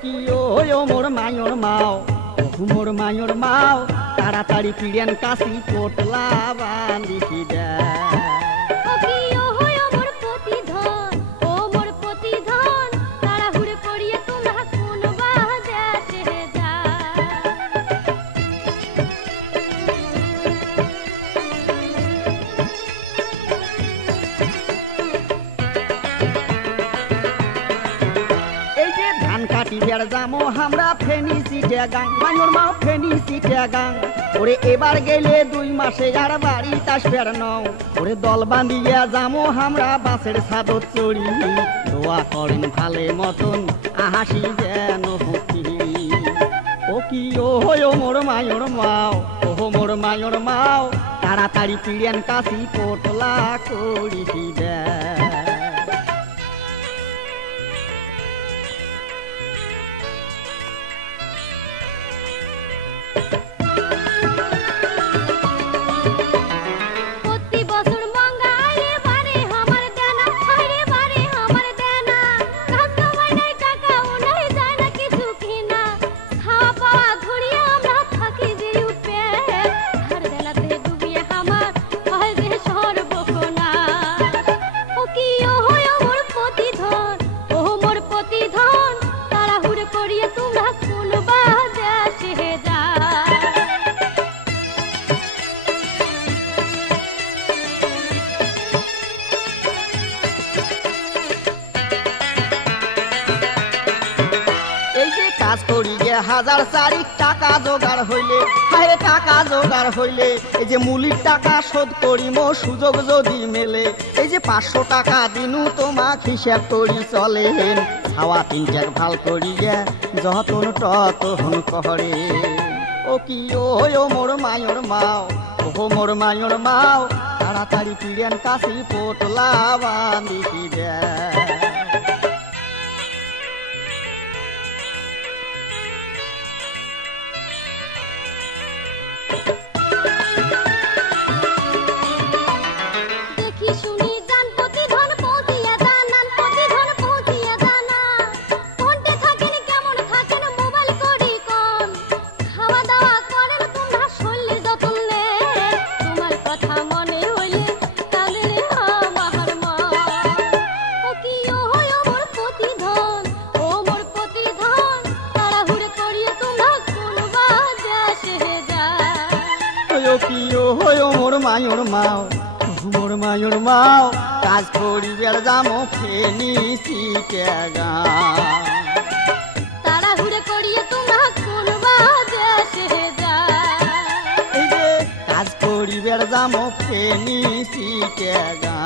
কি ও মোর মায়র মাও মোর মায়র মাও তাড়াতাড়ি পিড়েন কাশি পোটলা বাঁধি দে যামো আমরা ফেনি সিটে গাং মায়র মাও ফেনি সিটে গাং ওরে এবার গেলে 2 মাসে আর বাড়ি আসবের নও ওরে দল বাঁধিয়া যামো আমরা বাসের ছাদত চড়ি দোয়া করেন ভালে মতন হাসি যেন হুকি ও কি ও মোর মায়র মাও মোর মায়র মাও তাড়াতাড়ি পিড়েন কাশি পোটলা করি দে কাজ করি যে 1000 টাকা জোগাড় হইলে হায় টাকা জোগাড় হইলে এই যে মূলির টাকা শোধ করিম সুযোগ যদি মেলে এই যে 500 টাকা দিনু তোমাক হিসাব করি চলেন হাওয়া 3 ভাল করিয়া যতন ততন করে ও কি ও মোর মায়র মাও মোর মায়র মাও তাড়াতাড়ি পিড়েন কাশি পোটলা বাঁধি দে মোর মায়র মাও মোর মায়র মাও কাজ করিবার যামো ফেনি সিটে গাঁ তাড়াহুড়ো করিয়া তোমরা কোনবা দেশে যায় এই যে কাজ করিবার যামো ফেনি সিটে গাঁ